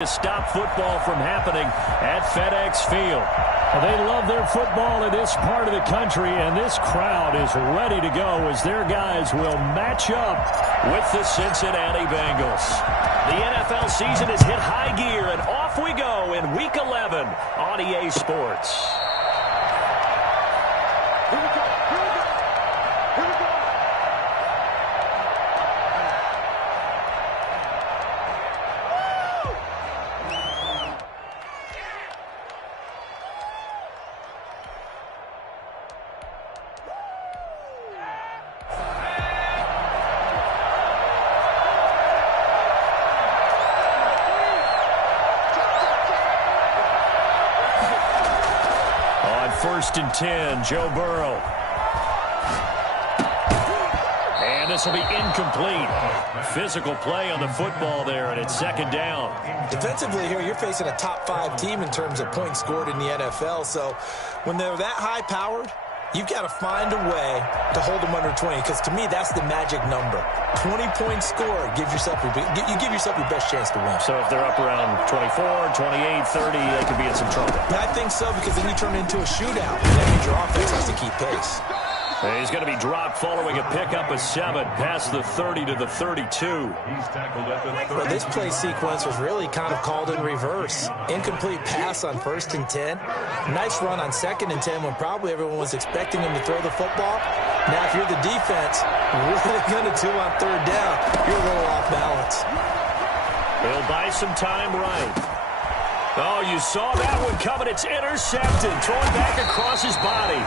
To stop football from happening at FedEx Field. They love their football in this part of the country, and this crowd is ready to go as their guys will match up with the Cincinnati Bengals. The NFL season has hit high gear, and off we go in Week 11 on EA Sports. First and 10, Joe Burrow. And this will be incomplete. Physical play on the football there, and it's second down. Defensively here, you're facing a top 5 team in terms of points scored in the NFL. So when they're that high-powered, you've got to find a way to hold them under 20, because to me, that's the magic number. 20 points scored, you give yourself your best chance to win. So if they're up around 24, 28, 30, they could be in some trouble. Yeah, I think so, because then you turn it into a shootout, and that means your offense has to keep pace. He's going to be dropped following a pickup of 7 past the 30 to the 32. He's tackled at the 30. Well, this play sequence was really kind of called in reverse. Incomplete pass on 1st and 10. Nice run on 2nd and 10 when probably everyone was expecting him to throw the football. Now, if you're the defense, really going to do on 3rd down, you're a little off balance. They'll buy some time right. Oh, you saw that one coming. It's intercepted. Throwing back across his body.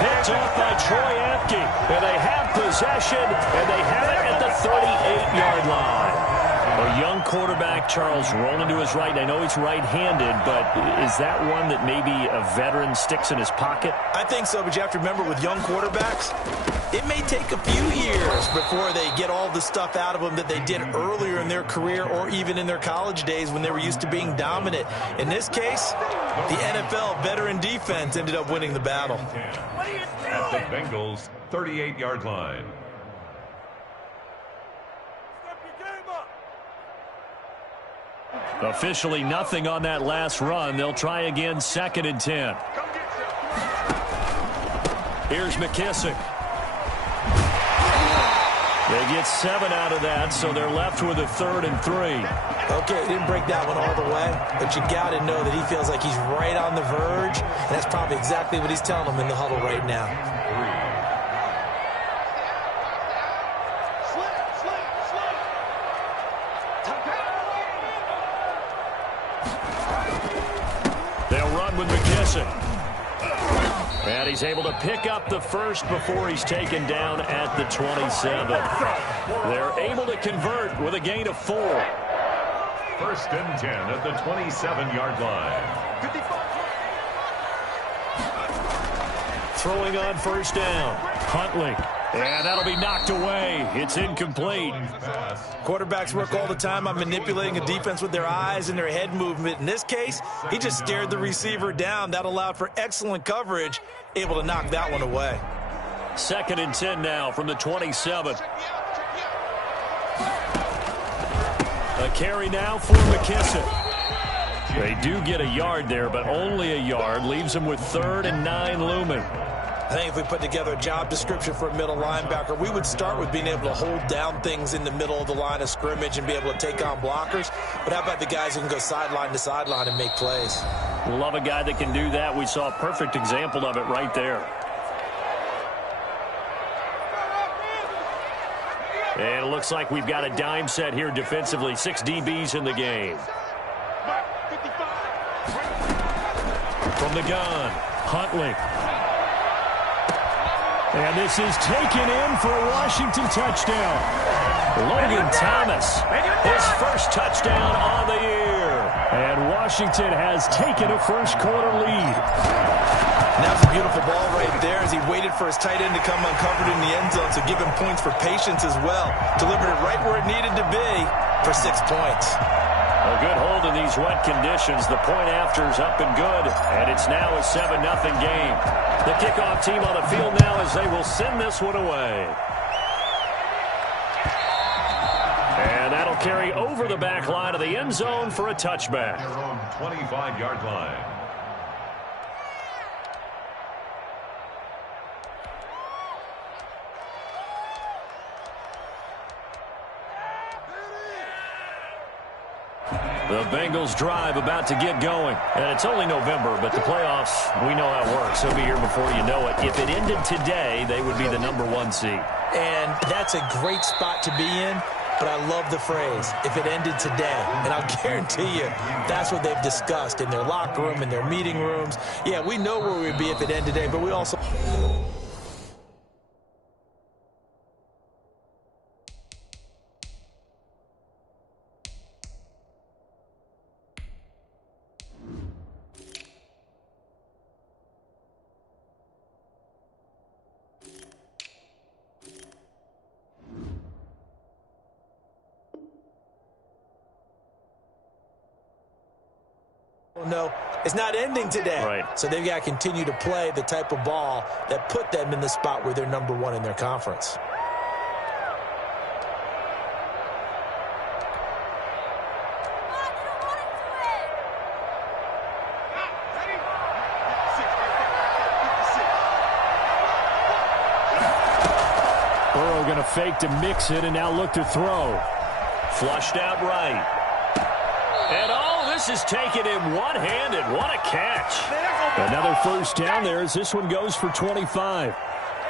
Picked off by Troy Apke. And they have possession, and they have it at the 38-yard line. A young quarterback, Charles, rolling to his right. I know he's right-handed, but is that one that maybe a veteran sticks in his pocket? I think so, but you have to remember with young quarterbacks, it may take a few years before they get all the stuff out of them that they did earlier in their career or even in their college days when they were used to being dominant. In this case, the NFL veteran defense ended up winning the battle. At the Bengals' 38-yard line. Officially nothing on that last run. They'll try again, 2nd and 10. Here's McKissick. They get 7 out of that, so they're left with a 3rd and 3. Okay, didn't break that one all the way, but you got to know that he feels like he's right on the verge, and that's probably exactly what he's telling them in the huddle right now. They'll run with McKissick. And he's able to pick up the first before he's taken down at the 27. They're able to convert with a gain of 4. 1st and 10 at the 27-yard line. Throwing on 1st down. Huntley. And that'll be knocked away. It's incomplete. Quarterbacks work all the time on manipulating a defense with their eyes and their head movement. In this case, he just stared the receiver down. That allowed for excellent coverage, able to knock that one away. 2nd and 10 now from the 27. A carry now for McKissick. They do get a yard there, but only a yard. Leaves them with 3rd and 9 looming. I think if we put together a job description for a middle linebacker, we would start with being able to hold down things in the middle of the line of scrimmage and be able to take on blockers. But how about the guys who can go sideline to sideline and make plays? Love a guy that can do that. We saw a perfect example of it right there. And it looks like we've got a dime set here defensively. 6 DBs in the game. From the gun, Huntley. And this is taken in for a Washington touchdown. Logan Thomas, his first touchdown on the year. And Washington has taken a first-quarter lead. And that was a beautiful ball right there as he waited for his tight end to come uncovered in the end zone, so give him points for patience as well. Delivered it right where it needed to be for 6 points. A good hold in these wet conditions. The point after is up and good, and it's now a 7-0 game. The kickoff team on the field now as they will send this one away. And that'll carry over the back line of the end zone for a touchback. Their own 25-yard line. The Bengals drive about to get going. And it's only November, but the playoffs, we know how it works. They'll be here before you know it. If it ended today, they would be the #1 seed. And that's a great spot to be in, but I love the phrase, if it ended today. And I'll guarantee you, that's what they've discussed in their locker room, in their meeting rooms. Yeah, we know where we'd be if it ended today, but we also... No, it's not ending today. Right. So they've got to continue to play the type of ball that put them in the spot where they're #1 in their conference. Burrow going to fake to mix it and now look to throw. Flushed out right. And this is taken in one-handed. What a catch. Another first down there as this one goes for 25.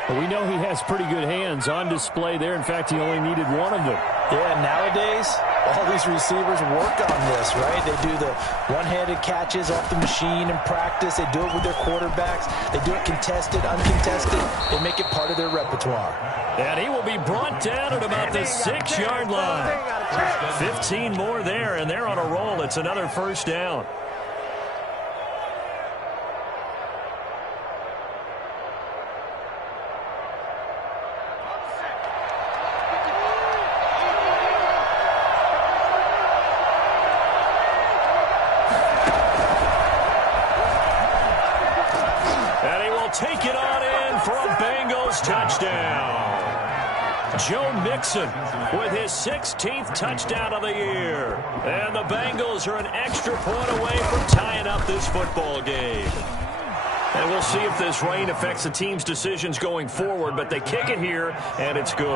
But we know he has pretty good hands on display there. In fact, he only needed one of them. Yeah, nowadays, all these receivers work on this, right? They do the one-handed catches off the machine in practice. They do it with their quarterbacks. They do it contested, uncontested. They make it part of their repertoire. And he will be brought down at about the 6-yard line. 15 more there, and they're on a roll. It's another first down. And he will take it on in for a Bengals touchdown. Joe Mixon with his 16th touchdown of the year. And the Bengals are an extra point away from tying up this football game. And we'll see if this rain affects the team's decisions going forward, but they kick it here, and it's good.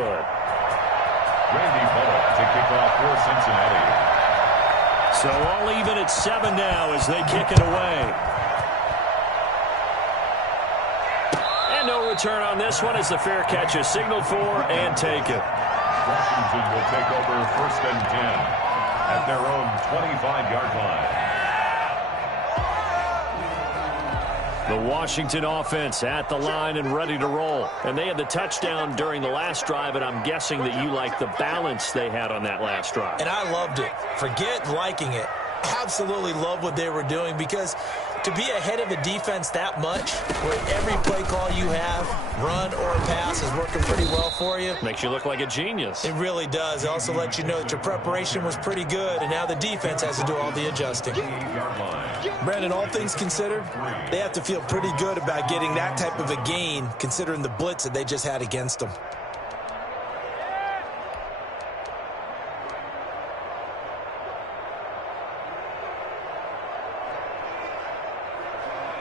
Randy Bullock to kick off for Cincinnati. So all even at 7 now as they kick it away. No return on this one as the fair catch is signaled for and taken. Washington will take over 1st and 10 at their own 25-yard line. The Washington offense at the line and ready to roll. And they had the touchdown during the last drive, and I'm guessing that you like the balance they had on that last drive. And I loved it. Forget liking it. Absolutely love what they were doing, because to be ahead of a defense that much, where every play call you have, run or pass, is working pretty well for you. Makes you look like a genius. It really does. It also lets you know that your preparation was pretty good, and now the defense has to do all the adjusting. Brandon, all things considered, they have to feel pretty good about getting that type of a gain, considering the blitz that they just had against them.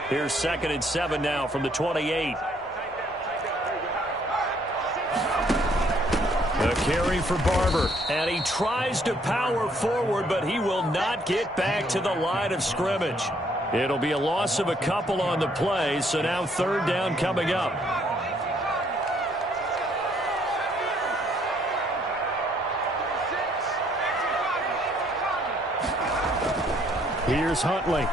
Here's 2nd and 7 now from the 28. A carry for Barber, and he tries to power forward, but he will not get back to the line of scrimmage. It'll be a loss of a couple on the play, so now 3rd down coming up. Here's Huntley.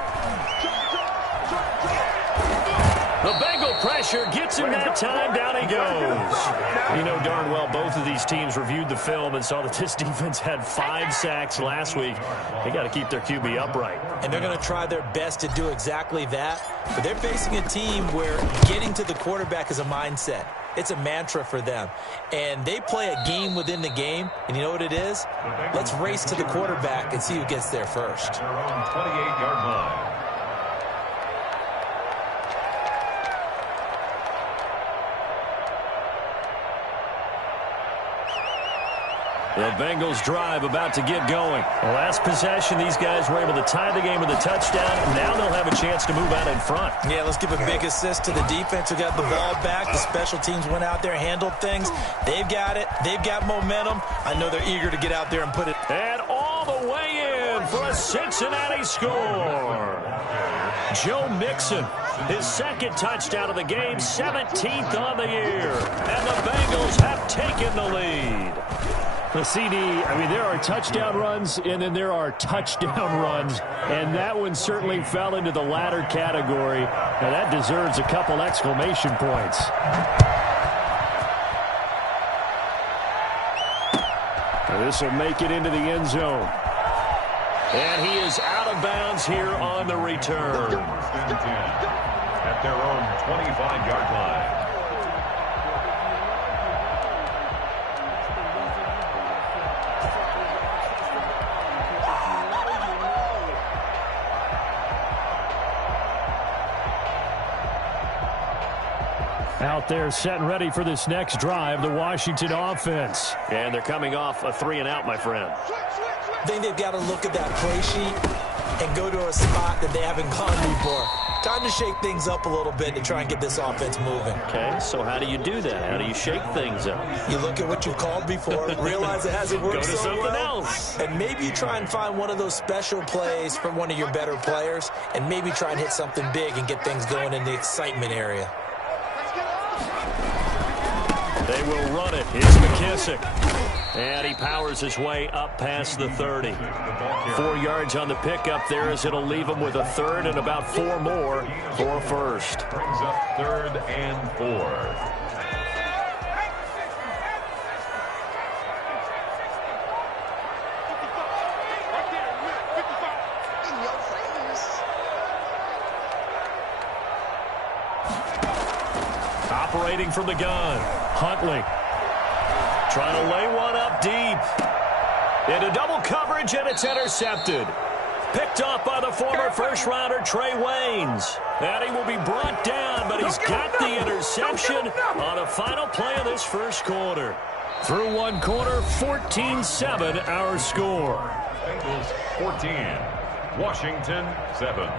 The Bengal pressure gets him that time. Down he goes. You know darn well both of these teams reviewed the film and saw that this defense had 5 sacks last week. They got to keep their QB upright. And they're going to try their best to do exactly that. But they're facing a team where getting to the quarterback is a mindset. It's a mantra for them. And they play a game within the game. And you know what it is? Let's race to the quarterback and see who gets there first. Their own 28-yard line. The Bengals drive about to get going. The last possession, these guys were able to tie the game with a touchdown. Now they'll have a chance to move out in front. Yeah, let's give a big assist to the defense who got the ball back. The special teams went out there, handled things. They've got it. They've got momentum. I know they're eager to get out there and put it. And all the way in for a Cincinnati score. Joe Mixon, his second touchdown of the game, 17th on the year. And the Bengals have taken the lead. The CD, I mean, there are touchdown runs, and then there are touchdown runs, and that one certainly fell into the latter category. Now, that deserves a couple exclamation points. This will make it into the end zone. And he is out of bounds here on the return. First and 10 at their own 25-yard line. Out there set and ready for this next drive, the Washington offense. And they're coming off a 3-and-out, my friend. I think they've got to look at that play sheet and go to a spot that they haven't gone before. Time to shake things up a little bit to try and get this offense moving. Okay, so how do you do that? How do you shake things up? You look at what you've called before, realize it hasn't worked Go to so something well, else. and maybe you try and find one of those special plays from one of your better players, and maybe try and hit something big and get things going in the excitement area. They will run it. It's McKissick. And he powers his way up past the 30. 4 yards on the pickup there as it'll leave him with a third and about 4 more for a first. Brings up 3rd and 4. Operating from the gun, Huntley. Trying to lay one up deep. Into double coverage, and it's intercepted. Picked off by the former first-rounder Trey Waynes. And he will be brought down, but he's got the interception on the final play of this first quarter. Through one quarter, 14-7 our score. Bengals 14, Washington 7.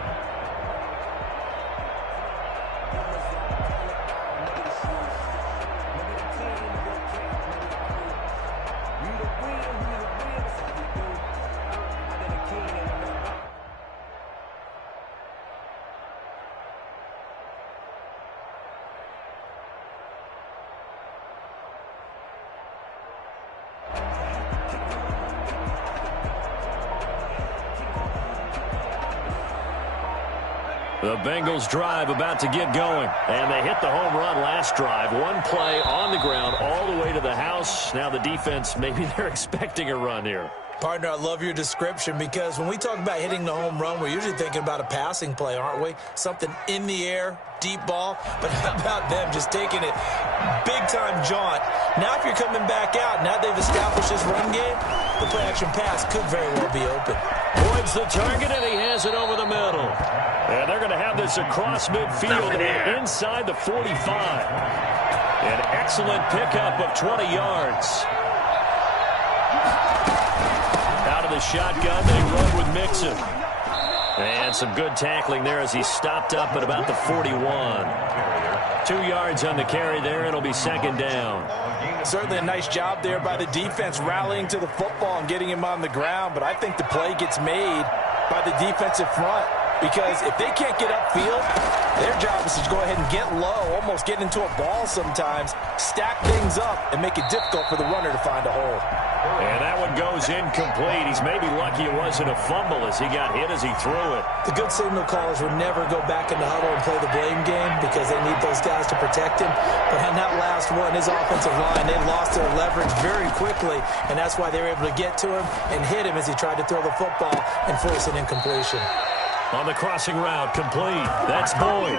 The Bengals drive about to get going. And they hit the home run last drive. One play on the ground all the way to the house. Now the defense, maybe they're expecting a run here. Partner, I love your description because when we talk about hitting the home run, we're usually thinking about a passing play, aren't we? Something in the air, deep ball. But how about them just taking it big-time jaunt? Now if you're coming back out, now they've established this run game, the play-action pass could very well be open. Points the target, and he has it over the middle. And they're going to have this across midfield and inside the 45. An excellent pickup of 20 yards. Out of the shotgun, they run with Mixon. And some good tackling there as he stopped up at about the 41. 2 yards on the carry there. It'll be second down. Certainly a nice job there by the defense rallying to the football and getting him on the ground. But I think the play gets made by the defensive front. Because if they can't get upfield, their job is to go ahead and get low, almost get into a ball sometimes, stack things up, and make it difficult for the runner to find a hole. And that one goes incomplete. He's maybe lucky it wasn't a fumble as he got hit as he threw it. The good signal callers will never go back in the huddle and play the blame game because they need those guys to protect him. But on that last one, his offensive line, they lost their leverage very quickly, and that's why they were able to get to him and hit him as he tried to throw the football and force an incompletion. On the crossing route, complete. That's Boyd.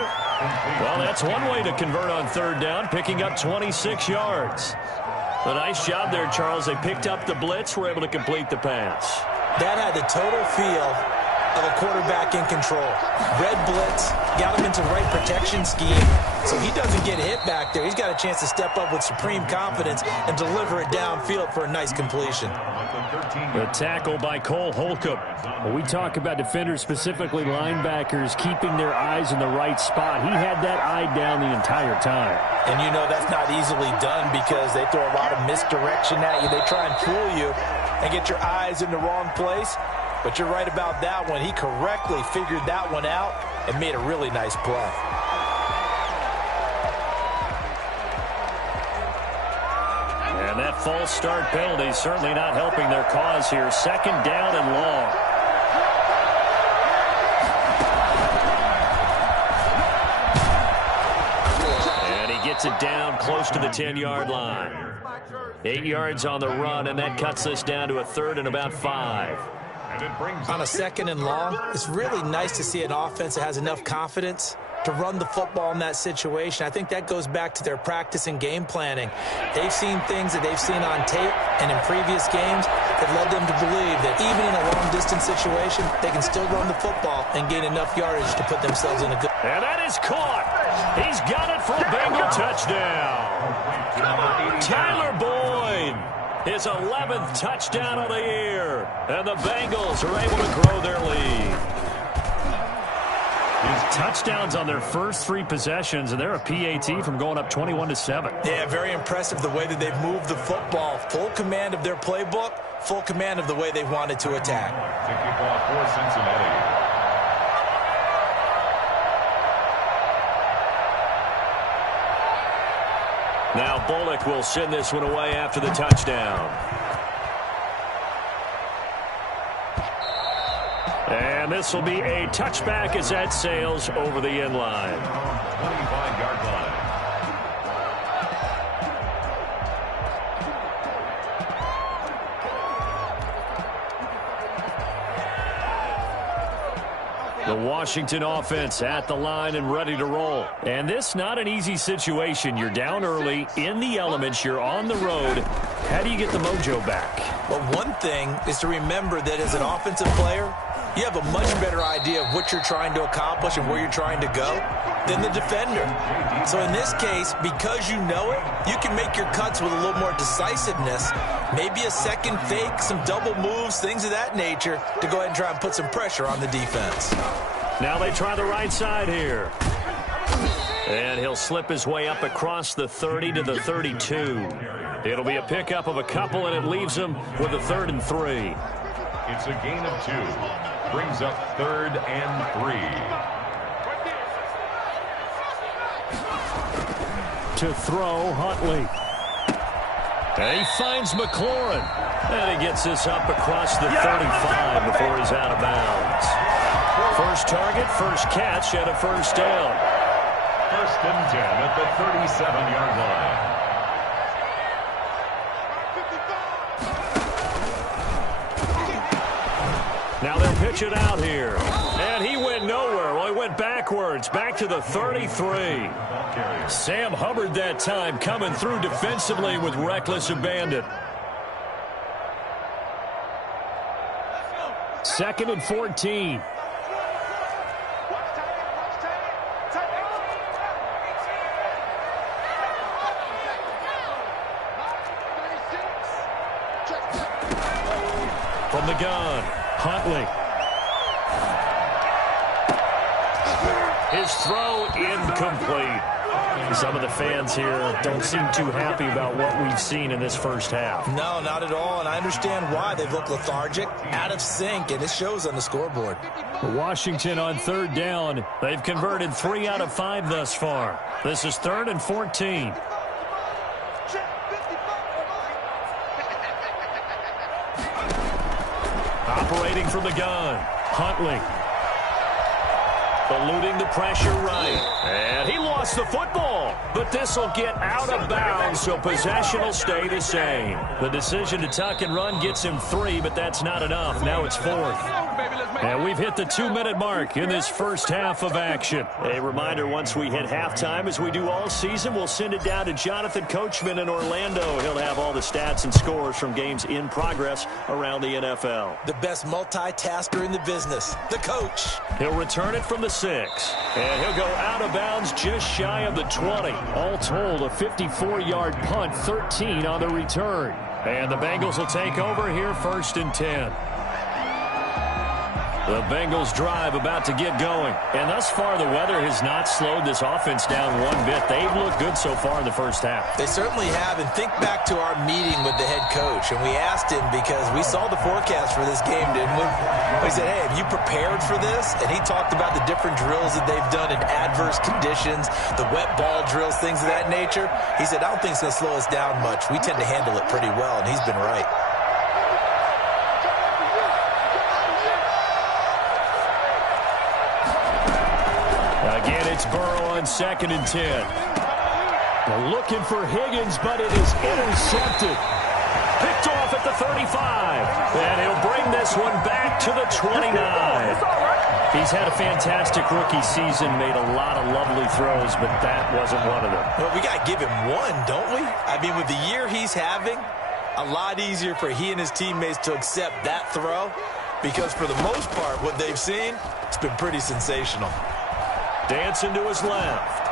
Well, that's one way to convert on third down, picking up 26 yards. A nice job there, Charles. They picked up the blitz, were able to complete the pass. That had the total feel of a quarterback in control. Red blitz, got him into the right protection scheme, so he doesn't get hit back there. He's got a chance to step up with supreme confidence and deliver it downfield for a nice completion. The tackle by Cole Holcomb. When we talk about defenders, specifically linebackers, keeping their eyes in the right spot, he had that eye down the entire time. And you know that's not easily done because they throw a lot of misdirection at you. They try and fool you and get your eyes in the wrong place. But you're right about that one. He correctly figured that one out and made a really nice play. And that false start penalty certainly not helping their cause here. Second down and long. And he gets it down close to the 10-yard line. 8 yards on the run, and that cuts us down to a third and about 5. On a second and long, it's really nice to see an offense that has enough confidence to run the football in that situation. I think that goes back to their practice and game planning. They've seen things that they've seen on tape and in previous games that led them to believe that even in a long-distance situation, they can still run the football and gain enough yardage to put themselves in a good... And that is caught. He's got it for a Bengal touchdown. Tyler Boyd. His 11th touchdown of the year. And the Bengals are able to grow their lead. Touchdowns on their first 3 possessions, and they're a PAT from going up 21-7. Yeah, very impressive the way that they've moved the football. Full command of their playbook, full command of the way they wanted to attack. Kickoff for Cincinnati. Now Bullock will send this one away after the touchdown. And this will be a touchback as that sails over the end line. 25-yard line. The Washington offense at the line and ready to roll. And this not an easy situation. You're down early, in the elements, you're on the road. How do you get the mojo back? Well, one thing is to remember that as an offensive player, you have a much better idea of what you're trying to accomplish and where you're trying to go than the defender. So in this case, because you know it, you can make your cuts with a little more decisiveness, maybe a second fake, some double moves, things of that nature, to go ahead and try and put some pressure on the defense. Now they try the right side here. And he'll slip his way up across the 30 to the 32. It'll be a pickup of a couple, and it leaves him with a 3rd and 3. It's a gain of 2. Brings up 3rd and 3. To throw, Huntley. And he finds McLaurin. And he gets this up across the 35 before he's out of bounds. First target, first catch, and a first down. 1st and 10 at the 37-yard line. Now they'll pitch it out here. And he went nowhere. Well, he went backwards, back to the 33. Sam Hubbard that time coming through defensively with reckless abandon. 2nd and 14. From the gun, Huntley. His throw incomplete. Some of the fans here don't seem too happy about what we've seen in this first half. No, not at all, and I understand why. They've looked lethargic, out of sync, and it shows on the scoreboard. Washington on 3rd down. They've converted 3 out of 5 thus far. This is 3rd and 14. Operating from the gun, Huntley. Eluding the pressure right. And he lost the football. But this will get out of bounds, so possession will stay the same. The decision to tuck and run gets him 3, but that's not enough. Now it's 4th. And we've hit the 2-minute mark in this first half of action. A reminder, once we hit halftime, as we do all season, we'll send it down to Jonathan Coachman in Orlando. He'll have all the stats and scores from games in progress around the NFL. The best multitasker in the business, the coach. He'll return it from the 6. And he'll go out of bounds just shy of the 20. All told, a 54-yard punt, 13 on the return. And the Bengals will take over here 1st and 10. The Bengals drive about to get going. And thus far, the weather has not slowed this offense down one bit. They've looked good so far in the first half. They certainly have. And think back to our meeting with the head coach. And we asked him, because we saw the forecast for this game, didn't we? We said, hey, have you prepared for this? And he talked about the different drills that they've done in adverse conditions, the wet ball drills, things of that nature. He said, I don't think it's going to slow us down much. We tend to handle it pretty well, and he's been right. Again, it's Burrow on 2nd and 10. They're looking for Higgins, but it is intercepted. Picked off at the 35. And he'll bring this one back to the 29. He's had a fantastic rookie season, made a lot of lovely throws, but that wasn't one of them. Well, we got to give him one, don't we? I mean, with the year he's having, a lot easier for he and his teammates to accept that throw, because for the most part, what they've seen, it's been pretty sensational. Dancing to his left.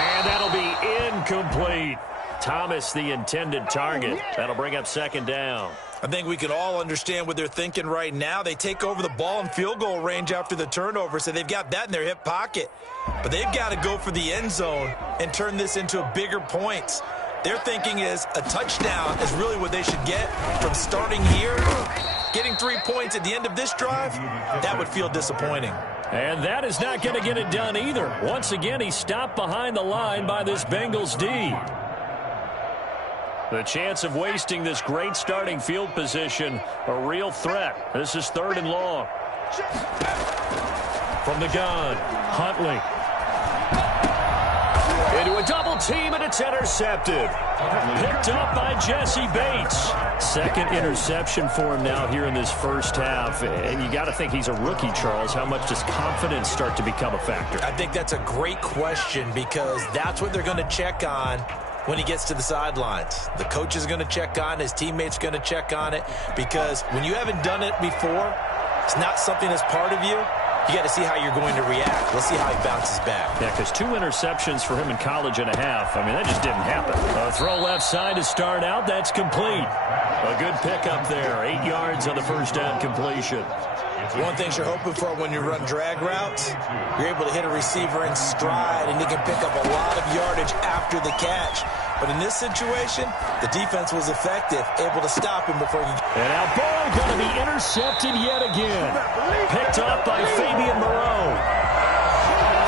And that'll be incomplete. Thomas, the intended target. That'll bring up 2nd down. I think we can all understand what they're thinking right now. They take over the ball in field goal range after the turnover, so they've got that in their hip pocket. But they've got to go for the end zone and turn this into bigger points. Their thinking is a touchdown is really what they should get from starting here. Getting 3 points at the end of this drive, that would feel disappointing. And that is not going to get it done either. Once again, he's stopped behind the line by this Bengals D. The chance of wasting this great starting field position, a real threat. This is 3rd and long. From the gun, Huntley. Into a double team, and it's intercepted. Picked up by Jesse Bates. 2nd interception for him now here in this first half. And you got to think he's a rookie, Charles. How much does confidence start to become a factor? I think that's a great question, because that's what they're going to check on when he gets to the sidelines. The coach is going to check on it. His teammates are going to check on it, because when you haven't done it before, it's not something that's part of you. You got to see how you're going to react. Let's see how he bounces back. Yeah, because 2 interceptions for him in college and a half. I mean, that just didn't happen. A throw left side to start out. That's complete. A good pickup there. 8 yards on the first down completion. One thing you're hoping for when you run drag routes, you're able to hit a receiver in stride, and he can pick up a lot of yardage after the catch. But in this situation, the defense was effective, able to stop him before he... And now Burrow going to be intercepted yet again. Picked up by Fabian Moreau.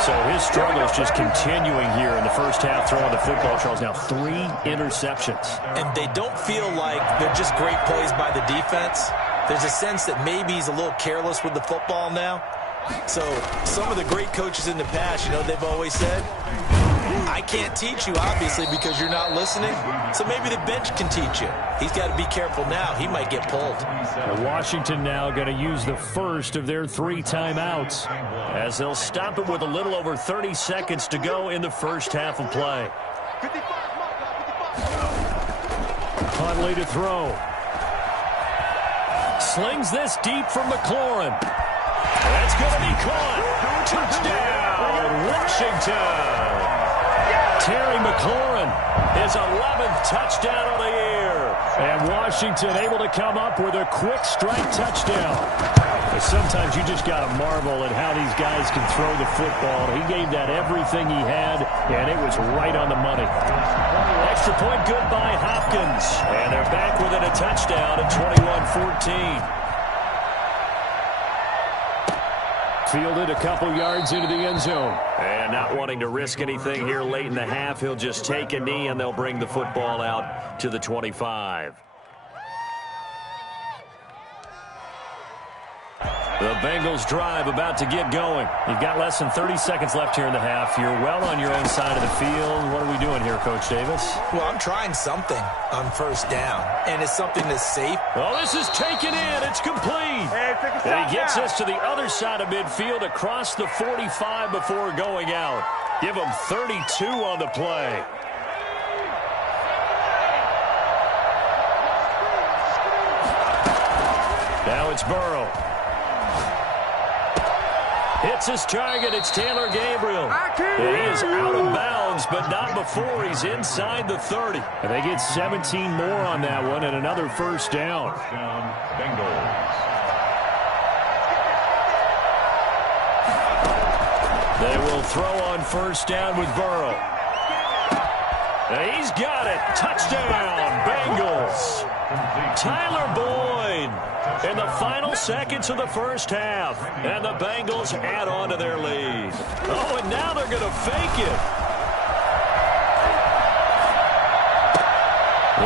So his struggle is just continuing here in the first half, throwing the football. Charles, now 3 interceptions. And they don't feel like they're just great plays by the defense. There's a sense that maybe he's a little careless with the football now. So some of the great coaches in the past, you know, they've always said, I can't teach you, obviously, because you're not listening. So maybe the bench can teach you. He's got to be careful now. He might get pulled. And Washington now going to use the first of their 3 timeouts, as they'll stop it with a little over 30 seconds to go in the first half of play. Huntley to throw. Slings this deep from McLaurin. That's going to be caught. Touchdown, Washington. Terry McLaurin, his 11th touchdown of the year. And Washington able to come up with a quick strike touchdown. But sometimes you just got to marvel at how these guys can throw the football. He gave that everything he had, and it was right on the money. Extra point good by Hopkins. And they're back within a touchdown at 21-14. Fielded a couple yards into the end zone. And not wanting to risk anything here late in the half, he'll just take a knee, and they'll bring the football out to the 25. The Bengals drive about to get going. You've got less than 30 seconds left here in the half. You're well on your own side of the field. What are we doing here, Coach Davis? Well, I'm trying something on first down, and it's something that's safe. Oh, this is taken in. It's complete. And he gets us to the other side of midfield across the 45 before going out. Give him 32 on the play. Now it's Burrow. Hits his target. It's Taylor Gabriel. And he is out of bounds, but not before he's inside the 30. And they get 17 more on that one and another first down. First down, Bengals. They will throw on first down with Burrow. And he's got it. Touchdown, Bengals. Tyler Boyd in the final seconds of the first half. And the Bengals add on to their lead. Oh, and now they're going to fake it.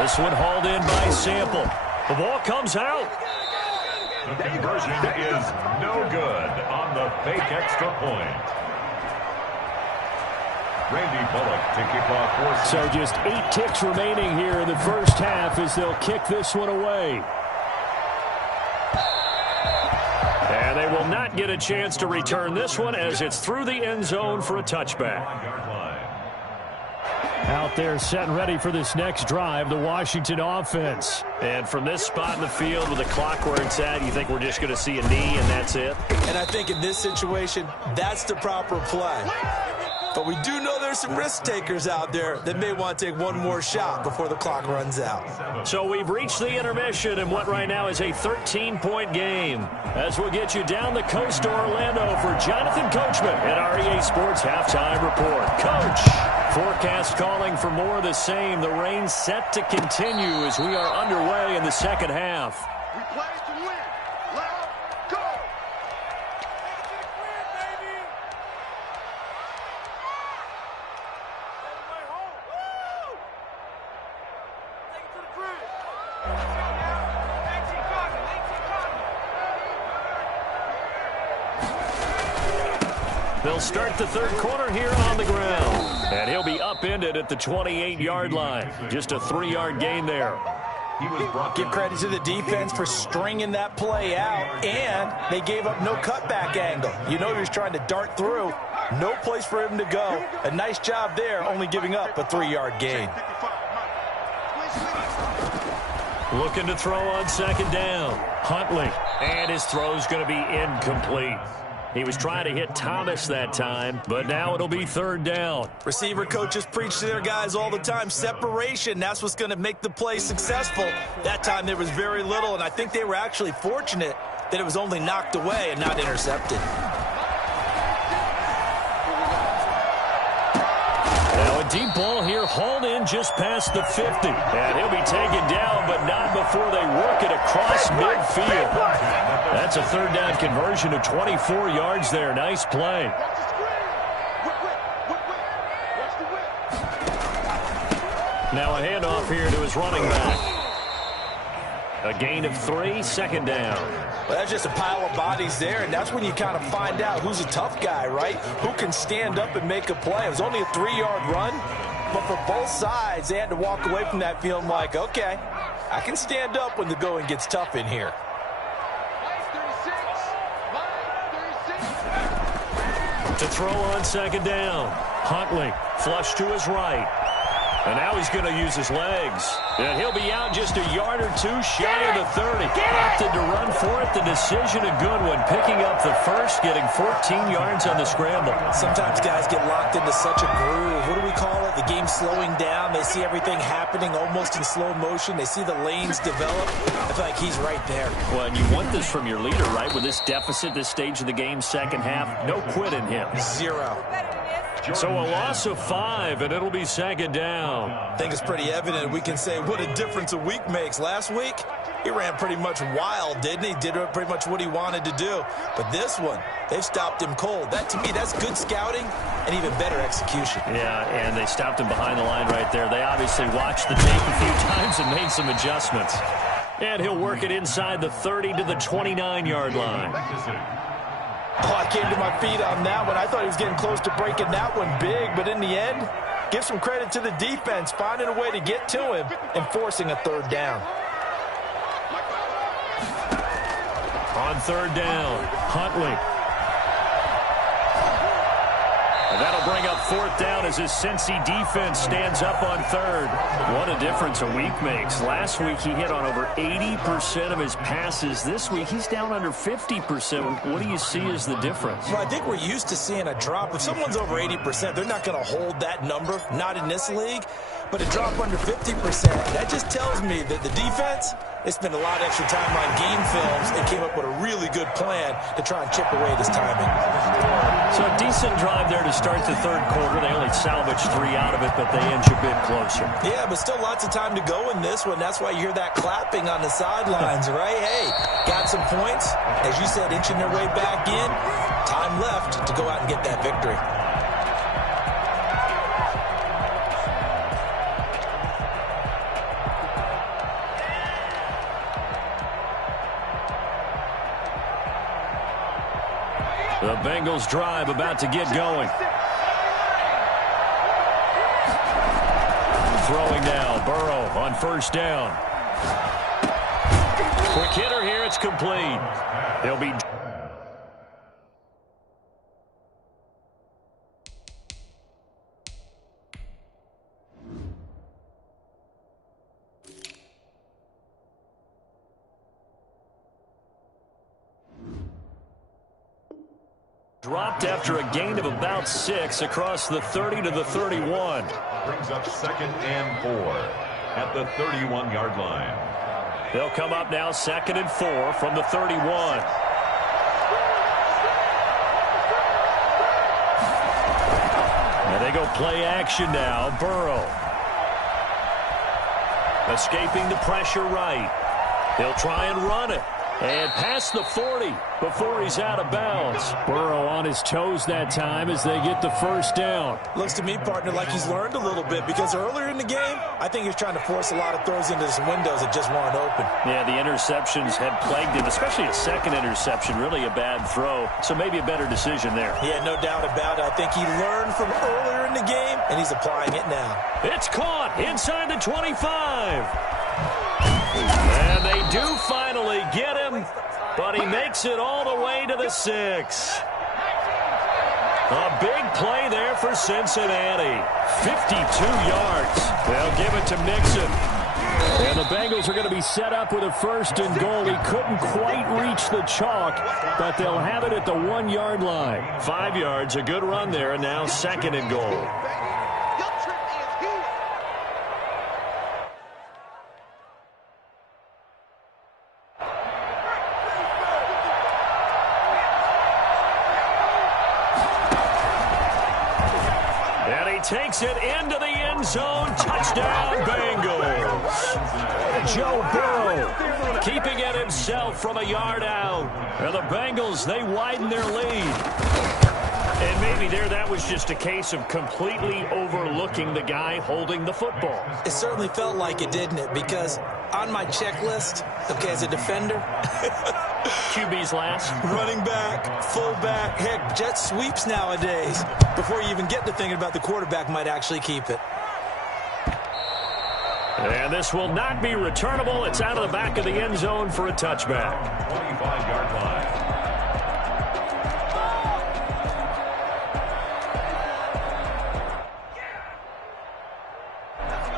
This one hauled in by Sample. The ball comes out. The conversion is no good on the fake extra point. Randy Bullock to kick off. So just 8 ticks remaining here in the first half as they'll kick this one away. And they will not get a chance to return this one as it's through the end zone for a touchback. Out there set and ready for this next drive, the Washington offense. And from this spot in the field with the clock where it's at, you think we're just going to see a knee and that's it? And I think in this situation, that's the proper play. But we do know there's some risk takers out there that may want to take one more shot before the clock runs out. So we've reached the intermission in what right now is a 13-point game. As we'll get you down the coast to Orlando for Jonathan Coachman at our EA Sports Halftime Report. Coach, forecast calling for more of the same. The rain set to continue as we are underway in the second half. We play to win. Let's go. They'll start the third quarter here on the ground. And he'll be upended at the 28-yard line. Just a 3-yard gain there. Give credit to the defense for stringing that play out, and they gave up no cutback angle. You know he was trying to dart through. No place for him to go. A nice job there, only giving up a 3-yard gain. Looking to throw on second down. Huntley. And his throw's going to be incomplete. He was trying to hit Thomas that time, but now it'll be third down. Receiver coaches preach to their guys all the time. Separation, that's what's going to make the play successful. That time there was very little, and I think they were actually fortunate that it was only knocked away and not intercepted. Now a deep ball here, hauled in just past the 50. And he'll be taken down, but not before they work it across midfield. That's a third down conversion of 24 yards there. Nice play. Now a handoff here to his running back. A gain of 3, second down. Well, that's just a pile of bodies there, and that's when you kind of find out who's a tough guy, right? Who can stand up and make a play. It was only a 3-yard run, but for both sides, they had to walk away from that feeling like, okay, I can stand up when the going gets tough in here. To throw on second down. Huntley, flush to his right. And now he's going to use his legs. And he'll be out just a yard or two shy of the 30. Opted to run for it. The decision a good one. Picking up the first, getting 14 yards on the scramble. Sometimes guys get locked into such a groove. What do we call it? The game's slowing down. They see everything happening almost in slow motion. They see the lanes develop. I feel like he's right there. Well, and you want this from your leader, right? With this deficit, this stage of the game, second half, no quit in him. 0. So a loss of 5, and it'll be second down. I think it's pretty evident. We can say what a difference a week makes. Last week, he ran pretty much wild, didn't he? Did pretty much what he wanted to do. But this one, they've stopped him cold. That, to me, that's good scouting and even better execution. Yeah, and they stopped him behind the line right there. They obviously watched the tape a few times and made some adjustments. And he'll work it inside the 30 to the 29-yard line. came to my feet on that one. I thought he was getting close to breaking that one big, but in the end, give some credit to the defense, finding a way to get to him and forcing a third down. On third down, Huntley. And that'll bring up fourth down as his Cincy defense stands up on third. What a difference a week makes. Last week he hit on over 80% of his passes. This week he's down under 50%. What do you see as the difference? Well, I think we're used to seeing a drop. If someone's over 80%, they're not going to hold that number, not in this league. But a drop under 50%, that just tells me that the defense, they spent a lot of extra time on game films and came up with a really good plan to try and chip away at his timing. So a decent drive there to start the third quarter. They only salvaged 3 out of it, but they inch a bit closer. Yeah, but still lots of time to go in this one. That's why you hear that clapping on the sidelines, right? Hey, got some points. As you said, inching their way back in. Time left to go out and get that victory. The Bengals drive about to get going. Throwing now, Burrow on first down. Quick hitter here, it's complete. He'll be... dropped after a gain of about 6 across the 30 to the 31. Brings up 2nd and 4 at the 31-yard line. They'll come up now 2nd and 4 from the 31. And they go play action now. Burrow. Escaping the pressure right. He'll try and run it. And past the 40 before he's out of bounds. Burrow on his toes that time as they get the first down. Looks to me, partner, like he's learned a little bit because earlier in the game, I think he was trying to force a lot of throws into some windows that just weren't open. Yeah, the interceptions had plagued him, especially a second interception, really a bad throw. So maybe a better decision there. Yeah, no doubt about it. I think he learned from earlier in the game, and he's applying it now. It's caught inside the 25. And they do finally get him, but he makes it all the way to the 6. A big play there for Cincinnati. 52 yards. They'll give it to Mixon. And the Bengals are going to be set up with a 1st and goal. He couldn't quite reach the chalk, but they'll have it at the 1-yard line. 5 yards, a good run there, and now 2nd and goal. Takes it into the end zone. Touchdown, Bengals. Joe Burrow keeping it himself from a yard out. And the Bengals, they widen their lead. And maybe there that was just a case of completely overlooking the guy holding the football. It certainly felt like it, didn't it? Because on my checklist, okay, as a defender, QB's last. Running back, fullback, heck, jet sweeps nowadays. Before you even get to thinking about the quarterback might actually keep it. And this will not be returnable. It's out of the back of the end zone for a touchback. 25-yard line.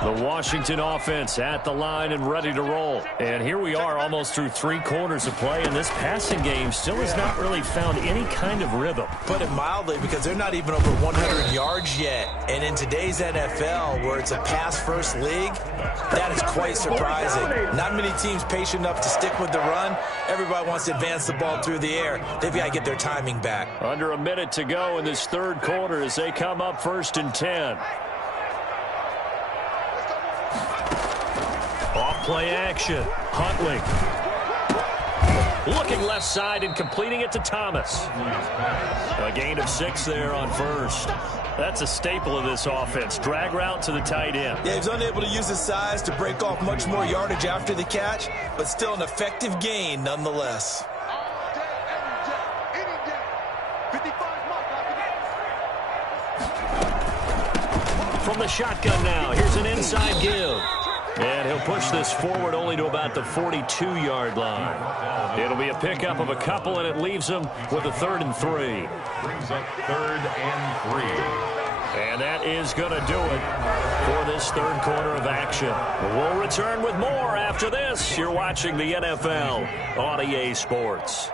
The Washington offense at the line and ready to roll. And here we are almost through 3 quarters of play, and this passing game still has not really found any kind of rhythm. Put it mildly, because they're not even over 100 yards yet. And in today's NFL, where it's a pass-first league, that is quite surprising. Not many teams patient enough to stick with the run. Everybody wants to advance the ball through the air. They've got to get their timing back. Under a minute to go in this third quarter as they come up 1st and 10. Off play action. Huntley. Looking left side and completing it to Thomas. A gain of 6 there on first. That's a staple of this offense. Drag route to the tight end. Yeah, he was unable to use his size to break off much more yardage after the catch, but still an effective gain nonetheless. From the shotgun now, here's an inside give. And he'll push this forward only to about the 42-yard line. It'll be a pickup of a couple, and it leaves him with a 3rd and 3. Brings up 3rd and 3. And that is going to do it for this third quarter of action. We'll return with more after this. You're watching the NFL on EA Sports.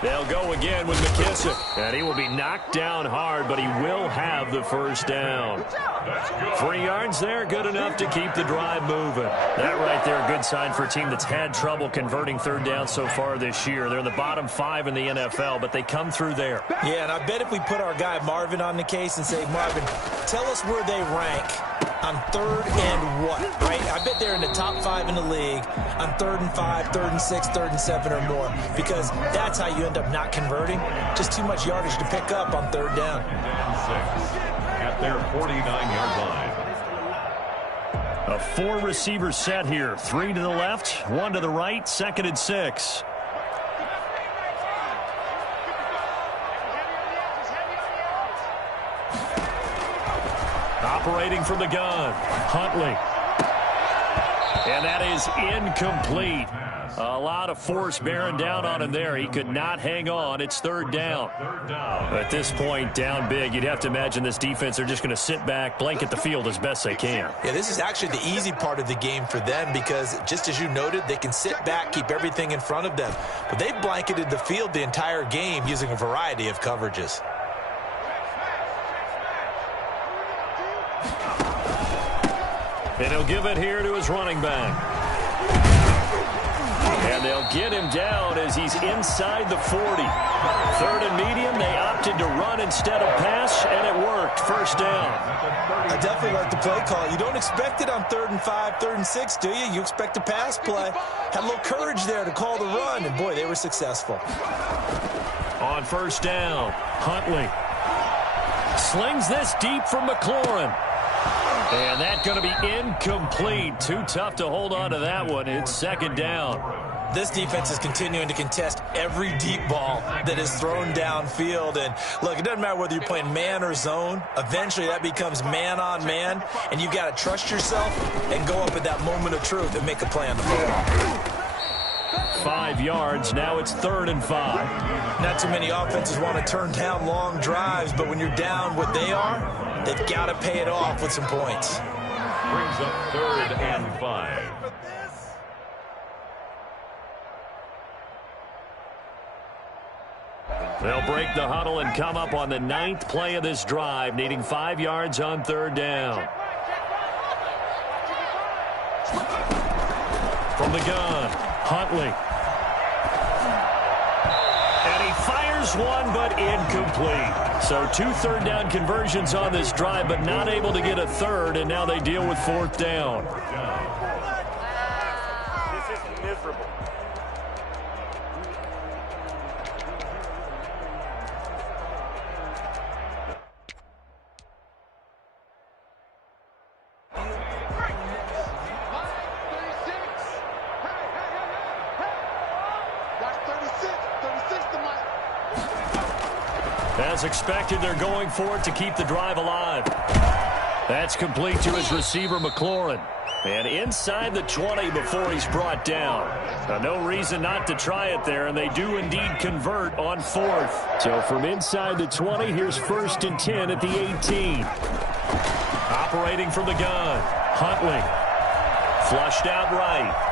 They'll go again with McKissick. And he will be knocked down hard, but he will have the first down. 3 yards there, good enough to keep the drive moving. That right there, a good sign for a team that's had trouble converting third down so far this year. They're in the bottom 5 in the NFL, but they come through there. Yeah, and I bet if we put our guy Marvin on the case and say, Marvin, tell us where they rank on 3rd and what, right? I bet they're in the top 5 in the league on 3rd and 5, 3rd and 6, 3rd and 7 or more, because that's how you end up not converting. Just too much yardage to pick up on 3rd down. At their 49-yard line. A 4-receiver set here. 3 to the left, 1 to the right, 2nd and 6. Operating from the gun, Huntley. And that is incomplete. A lot of force bearing down on him there. He could not hang on. It's 3rd down. At this point, down big, you'd have to imagine this defense, they're just going to sit back, blanket the field as best they can. Yeah, this is actually the easy part of the game for them because, just as you noted, they can sit back, keep everything in front of them. But they've blanketed the field the entire game using a variety of coverages. And he'll give it here to his running back. And they'll get him down as he's inside the 40. 3rd and medium, they opted to run instead of pass, and it worked. First down. I definitely like the play call. You don't expect it on 3rd and 5, 3rd and 6, do you? You expect a pass play. Had a little courage there to call the run, and boy, they were successful. On first down, Huntley slings this deep from McLaurin. And that's going to be incomplete. Too tough to hold on to that one. It's 2nd down. This defense is continuing to contest every deep ball that is thrown downfield. And, look, it doesn't matter whether you're playing man or zone. Eventually, that becomes man on man. And you've got to trust yourself and go up at that moment of truth and make a play on the football. 5 yards. Now it's 3rd and 5. Not too many offenses want to turn down long drives, but when you're down what they are, they've got to pay it off with some points. Brings up 3rd and 5. They'll break the huddle and come up on the 9th play of this drive, needing 5 yards on 3rd down. From the gun, Huntley. And he fires one, but incomplete. So 2 3rd down conversions on this drive, but not able to get a 3rd, and now they deal with 4th down. This is miserable. As expected, they're going for it to keep the drive alive. That's complete to his receiver, McLaurin. And inside the 20 before he's brought down. Now, no reason not to try it there, and they do indeed convert on 4th. So from inside the 20, here's 1st and 10 at the 18. Operating from the gun, Huntley. Flushed out right.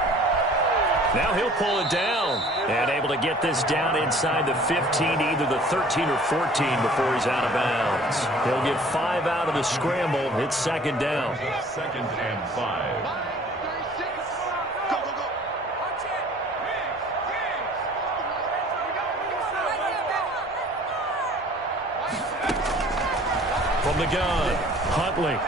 Now he'll pull it down and able to get this down inside the 15, either the 13 or 14 before he's out of bounds. He'll get 5 out of the scramble. It's 2nd down. 2nd and 5. Go, go, go. From the gun, Huntley.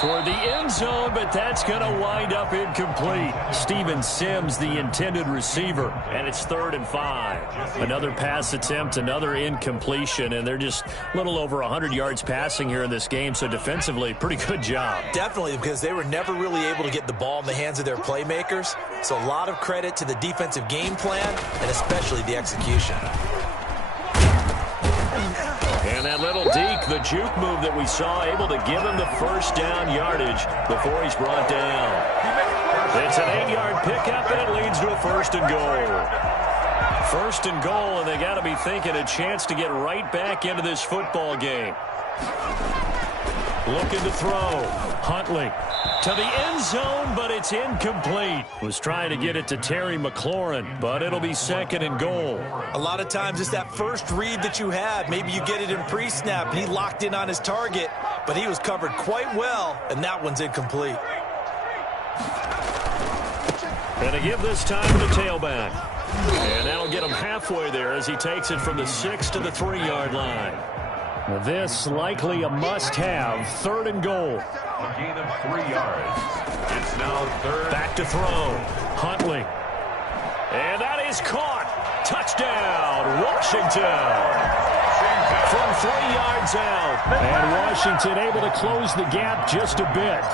toward the end zone, but that's going to wind up incomplete. Steven Sims, the intended receiver, and it's 3rd and 5. Another pass attempt, another incompletion, and they're just a little over 100 yards passing here in this game, so defensively, pretty good job. Definitely, because they were never really able to get the ball in the hands of their playmakers, so a lot of credit to the defensive game plan, and especially the execution. And that little deke, the juke move that we saw, able to give him the first down yardage before he's brought down. It's an 8-yard pickup, and it leads to a 1st and goal. 1st and goal, and they got to be thinking a chance to get right back into this football game. Looking to throw. Huntley to the end zone, but it's incomplete. Was trying to get it to Terry McLaurin, but it'll be 2nd and goal. A lot of times it's that first read that you had. Maybe you get it in pre-snap, and he locked in on his target, but he was covered quite well, and that one's incomplete. And to give this time to the tailback. And that'll get him halfway there as he takes it from the 6 to the 3-yard line. This likely a must-have, 3rd and goal. A gain of 3 yards. It's now 3rd. Back to throw. Huntley. And that is caught. Touchdown, Washington. From 3 yards out. And Washington able to close the gap just a bit.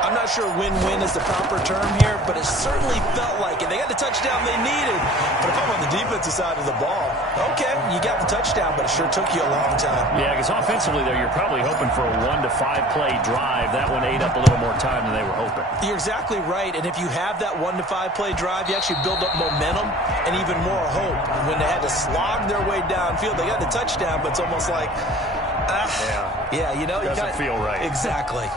I'm not sure win-win is the proper term here, but it certainly felt like it. They got the touchdown they needed. But if I'm on the defensive side of the ball, okay, you got the touchdown, but it sure took you a long time. Yeah, because offensively, though, you're probably hoping for a 1 to 5 play drive. That one ate up a little more time than they were hoping. You're exactly right, and if you have that 1 to 5 play drive, you actually build up momentum and even more hope. And when they had to slog their way downfield, they got the touchdown, but it's almost like, yeah, you know. Doesn't feel right. Exactly.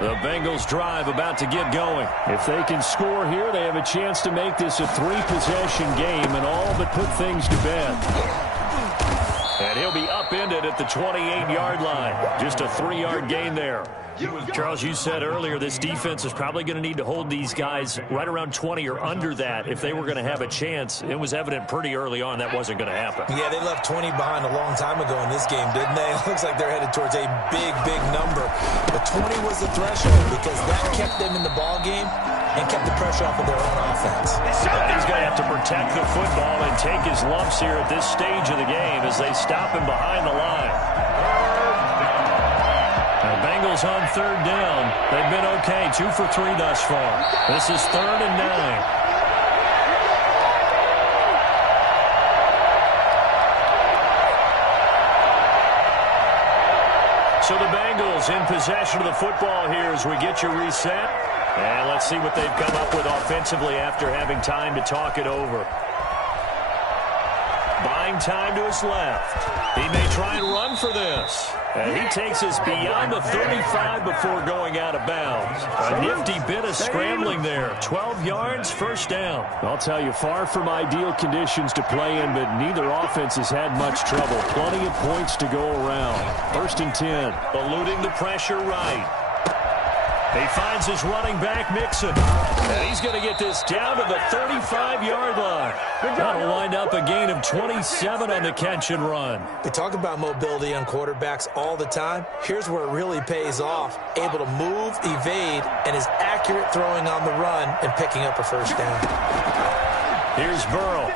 The Bengals drive about to get going. If they can score here, they have a chance to make this a 3-possession game and all but put things to bed. And he'll be upended at the 28-yard line. Just a 3-yard gain there. Charles, you said earlier this defense is probably going to need to hold these guys right around 20 or under that if they were going to have a chance. It was evident pretty early on that wasn't going to happen. Yeah, they left 20 behind a long time ago in this game, didn't they? It looks like they're headed towards a big, big number. But 20 was the threshold because that kept them in the ball game and kept the pressure off of their own offense. He's going to have to protect the football and take his lumps here at this stage of the game as they stop him behind the line. Bengals on 3rd down. They've been okay. 2 for 3 thus far. This is 3rd and 9. So the Bengals in possession of the football here as we get you reset. And let's see what they've come up with offensively after having time to talk it over. Buying time to his left. He may try and run for this. And he takes us beyond the 35 before going out of bounds. A nifty bit of scrambling there. 12 yards, 1st down. I'll tell you, far from ideal conditions to play in, but neither offense has had much trouble. Plenty of points to go around. 1st and 10. Eluding the pressure right. He finds his running back, Mixon. And he's going to get this down to the 35-yard line. That'll wind up a gain of 27 on the catch and run. We talk about mobility on quarterbacks all the time. Here's where it really pays off. Able to move, evade, and is accurate throwing on the run and picking up a 1st down. Here's Burrow.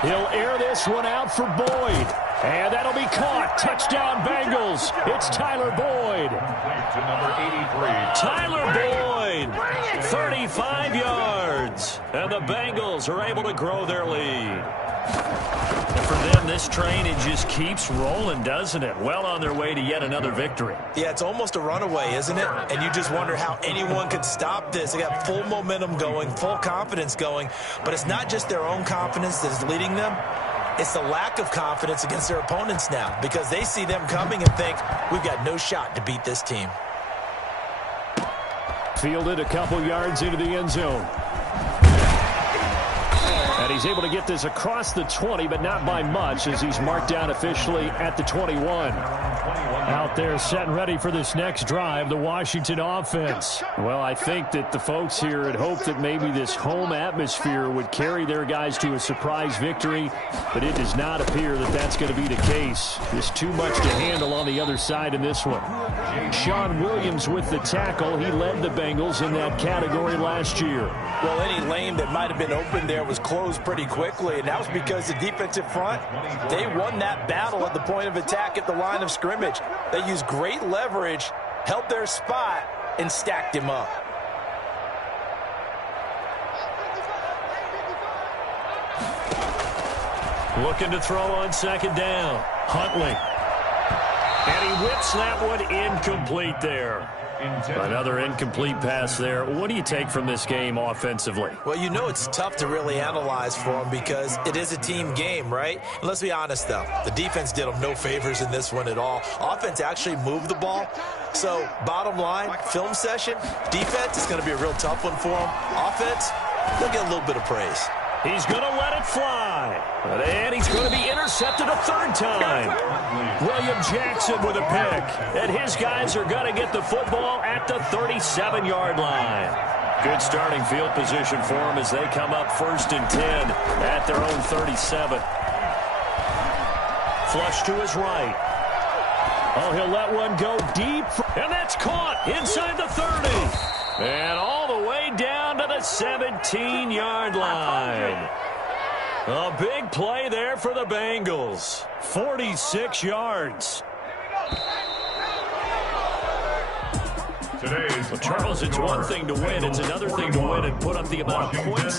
He'll air this one out for Boyd. And that'll be caught. Touchdown, Bengals. It's Tyler Boyd. To number 83. Tyler Boyd, 35 yards. And the Bengals are able to grow their lead. And for them, this train, it just keeps rolling, doesn't it? Well on their way to yet another victory. Yeah, it's almost a runaway, isn't it? And you just wonder how anyone could stop this. They got full momentum going, full confidence going. But it's not just their own confidence that is leading them. It's the lack of confidence against their opponents now because they see them coming and think, we've got no shot to beat this team. Fielded a couple yards into the end zone. And he's able to get this across the 20, but not by much, as he's marked down officially at the 21. Out there set and ready for this next drive, the Washington offense. Well, I think that the folks here had hoped that maybe this home atmosphere would carry their guys to a surprise victory, but it does not appear that that's going to be the case. There's too much to handle on the other side in this one. Sean Williams with the tackle. He led the Bengals in that category last year. Well, any lane that might have been open there was closed pretty quickly, and that was because the defensive front, they won that battle at the point of attack at the line of scrimmage. They used great leverage, held their spot, and stacked him up. Looking to throw on second down. Huntley. And he whips that one incomplete there. Another incomplete pass there. What do you take from this game offensively? Well, you know it's tough to really analyze for them because it is a team game, right? And let's be honest, though. The defense did them no favors in this one at all. Offense actually moved the ball. So, bottom line, film session, defense is going to be a real tough one for them. Offense, they'll get a little bit of praise. He's going to let it fly. And he's going to be intercepted a third time. William Jackson with a pick. And his guys are going to get the football at the 37-yard line. Good starting field position for them as they come up 1st and 10 at their own 37. Flush to his right. Oh, he'll let one go deep. And that's caught inside the 30. And all the way down to the 17-yard line. A big play there for the Bengals. 46 yards. Well, Charles, it's one thing to win. It's another thing to win and put up the amount of points